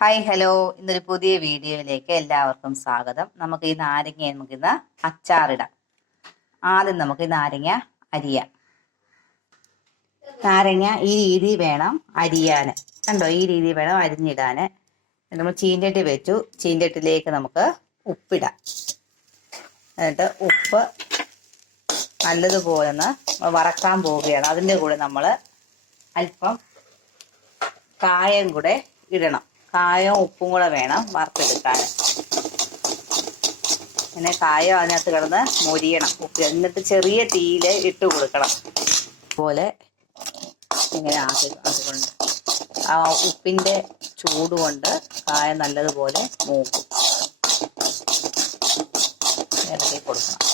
Hi hello, ഇന്നൊരു പുതിയ വീഡിയോയിലേക്ക് എല്ലാവർക്കും സ്വാഗതം. നമുക്ക് ഈ നാരങ്ങ നമുക്കിന്ന് അച്ചാറിടാം. ആദ്യം നമുക്ക് ഈ നാരങ്ങ അരിയാം. നാരങ്ങ ഈ രീതി വേണം അരിയാൻ. കണ്ടോ, ഈ രീതി വേണം അരിഞ്ഞിടാൻ. നമ്മൾ ചീഞ്ചട്ടി വെച്ചു. ചീഞ്ചട്ടിലേക്ക് നമുക്ക് ഉപ്പിടാം. എന്നിട്ട് ഉപ്പ് നല്ലതുപോലെ ഒന്ന് വറക്കാൻ പോവുകയാണ്. അതിൻ്റെ കൂടെ നമ്മൾ അല്പം കായം കൂടെ ഇടണം. കായവും ഉപ്പും കൂടെ വേണം വറുത്തെടുക്കാൻ. പിന്നെ കായം അതിനകത്ത് കിടന്ന് മൊരിയണം ഉപ്പ്. എന്നിട്ട് ചെറിയ തീയിൽ ഇട്ട് കൊടുക്കണം. അതുപോലെ ഇങ്ങനെ ആക്കിക്കൊണ്ട് ആ ഉപ്പിൻ്റെ ചൂട് കൊണ്ട് കായം നല്ലതുപോലെ മൂക്കും. ഇളക്കി കൊടുക്കണം.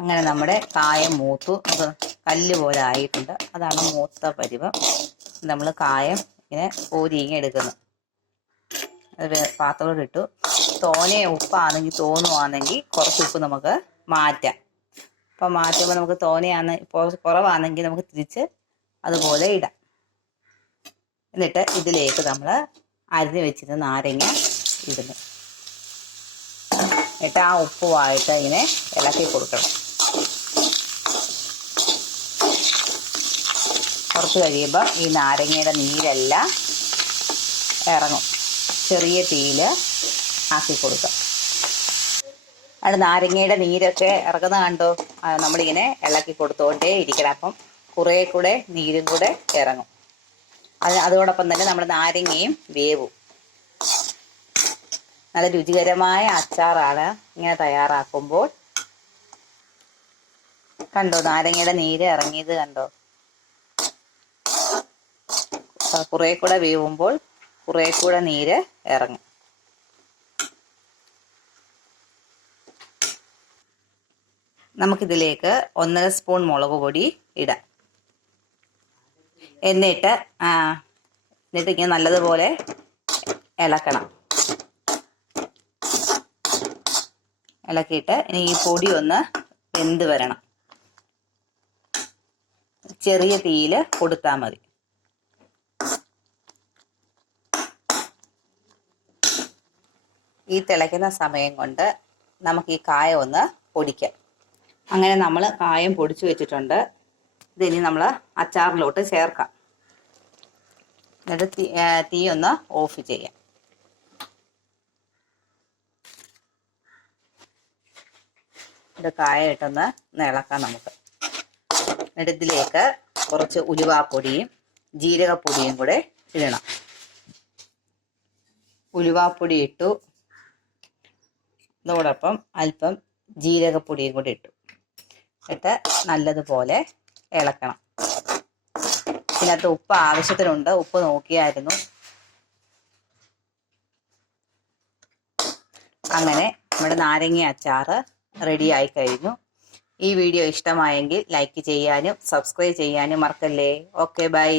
അങ്ങനെ നമ്മുടെ കായം മൂത്തു. അത് കല്ല് പോലെ ആയിട്ടുണ്ട്. അതാണ് മൂത്ത പരുവം. നമ്മൾ കായം ഇങ്ങനെ കോരിങ്ങി എടുക്കുന്നു. ഒരു പാത്രത്തോട് ഇട്ടു. തോനെ ഉപ്പാണെങ്കിൽ തോന്നുവാണെങ്കിൽ കുറച്ച് ഉപ്പ് നമുക്ക് മാറ്റാം. അപ്പം മാറ്റുമ്പോൾ നമുക്ക് ഇപ്പോൾ കുറവാണെങ്കിൽ നമുക്ക് തിരിച്ച് അതുപോലെ ഇടാം. എന്നിട്ട് ഇതിലേക്ക് നമ്മൾ അരിഞ്ഞ് വെച്ചിരുന്ന നാരങ്ങ ഇടുന്നു. എന്നിട്ട് ആ ഉപ്പുമായിട്ട് ഇങ്ങനെ ഇളക്കി കൊടുക്കണം. കുറച്ച് കഴിയുമ്പോൾ ഈ നാരങ്ങയുടെ നീരെല്ലാം ഇറങ്ങും. ചെറിയ തീയിൽ ആക്കി കൊടുക്കുക. അത് നാരങ്ങയുടെ നീരൊക്കെ ഇറങ്ങുന്ന കണ്ടോ, നമ്മളിങ്ങനെ ഇളക്കി കൊടുത്തുകൊണ്ടേ ഇരിക്കണം. അപ്പം കുറേ കൂടെ നീരും കൂടെ ഇറങ്ങും. അതോടൊപ്പം തന്നെ നമ്മുടെ നാരങ്ങയും വേവും. നല്ല രുചികരമായ അച്ചാറാണ് ഇങ്ങനെ തയ്യാറാക്കുമ്പോൾ. കണ്ടോ, നാരങ്ങയുടെ നീര് ഇറങ്ങിയത് കണ്ടോ. കുറേ കൂടെ വേവുമ്പോൾ കുറേ കൂടെ നീര് ഇറങ്ങും. നമുക്കിതിലേക്ക് 1.5 സ്പൂൺ മുളക് പൊടി ഇടാം. എന്നിട്ട് ഇങ്ങനെ നല്ലതുപോലെ ഇളക്കണം. ഇളക്കിയിട്ട് ഇനി ഈ പൊടി ഒന്ന് വെന്ത് വരണം. ചെറിയ തീയിൽ കൊടുത്താൽ മതി. ഈ തിളയ്ക്കുന്ന സമയം കൊണ്ട് നമുക്ക് ഈ കായം ഒന്ന് പൊടിക്കാം. അങ്ങനെ നമ്മൾ കായം പൊടിച്ചു വെച്ചിട്ടുണ്ട്. ഇതിനി നമ്മൾ അച്ചാറിലോട്ട് ചേർക്കാം. എന്നിട്ട് തീ ഒന്ന് ഓഫ് ചെയ്യാം. ഇത് കായം ഇട്ടൊന്ന് ഇളക്കാം നമുക്ക്. എന്നിട്ട് ഇതിലേക്ക് കുറച്ച് ഉലുവാപ്പൊടിയും ജീരകപ്പൊടിയും കൂടെ ഇടണം. ഉലുവാപ്പൊടി ഇട്ടു. അതോടൊപ്പം അല്പം ജീരകപ്പൊടിയും കൂടി ഇട്ടു. ഇട്ട് നല്ലതുപോലെ ഇളക്കണം. ഇതിനകത്ത് ഉപ്പ് ആവശ്യത്തിനുണ്ട്. ഉപ്പ് നോക്കിയായിരുന്നു. അങ്ങനെ നമ്മുടെ നാരങ്ങ അച്ചാർ റെഡിയായി കഴിഞ്ഞു. ഈ വീഡിയോ ഇഷ്ടമായെങ്കിൽ ലൈക്ക് ചെയ്യാനും സബ്സ്ക്രൈബ് ചെയ്യാനും മറക്കല്ലേ. Okay, by.